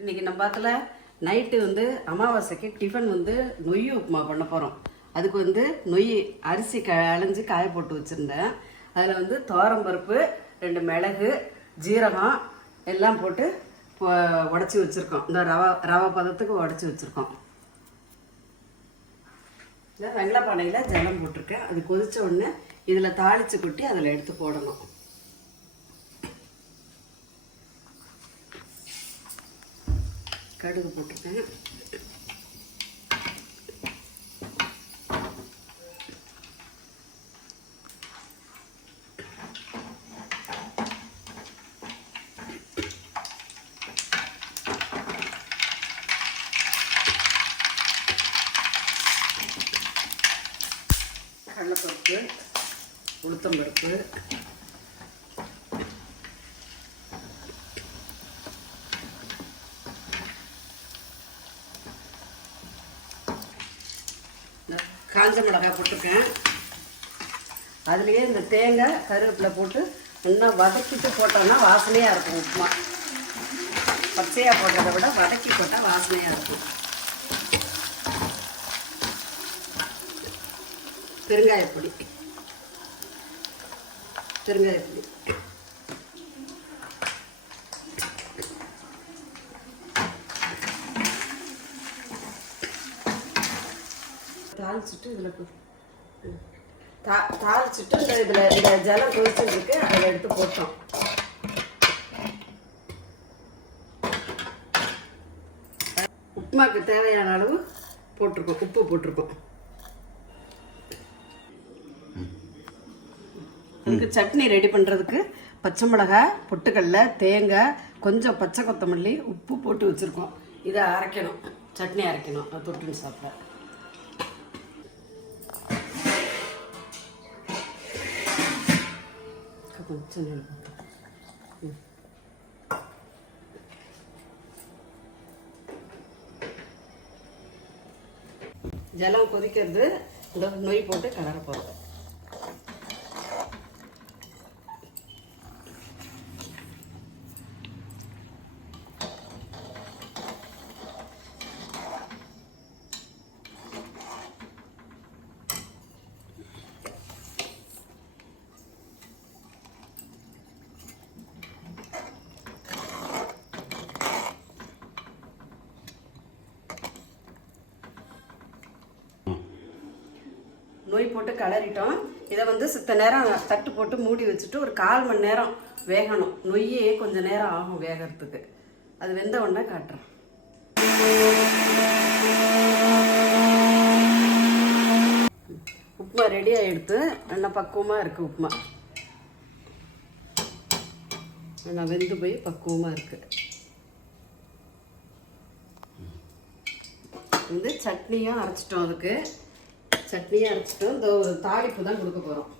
இன்னைக்கு நம்ம பார்க்கல நைட்டு வந்து அமாவாசைக்கு டிஃபன் வந்து நொய் உப்புமா பண்ண போகிறோம் அதுக்கு வந்து நொய் அரிசி க அலைஞ்சு காய போட்டு வச்சுருந்தேன். அதில் வந்து பருப்பு ரெண்டு மிளகு ஜீரகம் எல்லாம் போட்டு உடச்சி வச்சுருக்கோம். இந்த ரவா ரவா பதத்துக்கு உடச்சி வச்சுருக்கோம். இந்த வெங்கலப்பானையில் ஜலம் போட்டிருக்கேன். அது கொதித்த உடனே இதில் தாளித்து கொட்டி அதில் எடுத்து போடணும். கடுகு போட்டிருக்கேன் கடலைப்பருப்பு உளுத்தம்பருப்பு இந்த காஞ்ச மிளகாய் போட்டிருக்கேன். அதுலேயே இந்த தேங்காய் கருவேப்பிலை போட்டு இன்னும் வதக்கிட்டு போட்டோம்னா வாசனையாக இருக்கும் உப்புமா. பச்சையாக போடுறத விட வதக்கி போட்டால் வாசனையாக இருக்கும். பெருங்காயப்பொடி. பெருங்காயப்பொடி. தாளிச்சிட்டு இதில் தா சுட்டு இந்த இதில் இந்த ஜலம் கொதிச்சுருக்கு அதில் எடுத்து போட்டோம். உப்புமாக்கு தேவையான அளவு போட்டிருக்கோம் உப்பு போட்டிருக்கோம். இதுக்கு சட்னி ரெடி பண்ணுறதுக்கு பச்சை மிளகாய் பொட்டுக்கடல தேங்காய் கொஞ்சம் பச்சை கொத்தமல்லி உப்பு போட்டு வச்சுருக்கோம். இதை அரைக்கணும். சட்னி அரைக்கணும். அதை தொட்டுன்னு சாப்பிட. கொஞ்சம் நெல் ம். ஜலம் கொதிக்கிறது இந்த நொய் போட்டு கலர போகிறோம் நொய் போட்டு கிளறிட்டோம். இதை வந்து சித்த நேரம் தட்டு போட்டு மூடி வச்சுட்டு ஒரு கால் மணி நேரம் வேகணும். நொய்யே கொஞ்சம் நேரம் ஆகும் வேகறதுக்கு. அது வெந்த உடனே காட்டுறேன் உப்புமா ரெடி ஆகிடுத்து நல்லா பக்குவமாக இருக்குது உப்புமா. நல்லா வெந்து போய் பக்குவமாக இருக்குது வந்து சட்னியும் அரைச்சிட்டோம் அதுக்கு. சட்னியாக அரைச்சிட்டோம் இந்த ஒரு தாளிப்பு தான் கொடுக்க போகிறோம்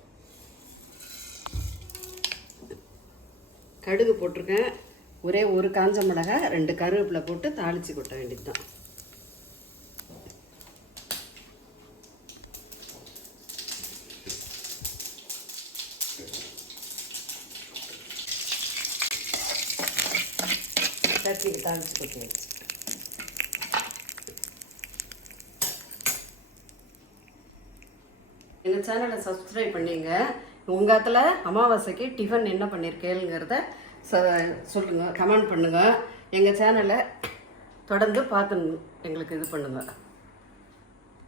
கடுகு போட்டிருக்கேன். ஒரே ஒரு காஞ்ச மிளகாய் ரெண்டு கருவேப்பிலை போட்டு தாளித்து கொட்ட வேண்டியது தான் சட்னிக்கு தாளித்து கொட்டியாச்சு எங்கள் சேனலை சப்ஸ்கிரைப் பண்ணிங்க. உங்கள் இடத்துல அமாவாசைக்கு டிஃபன் என்ன பண்ணியிருக்கேங்கிறத ச சொல்லுங்கள் கமெண்ட் பண்ணுங்கள் எங்கள் சேனலை தொடர்ந்து பார்த்து எங்களுக்கு இது பண்ணுங்கள்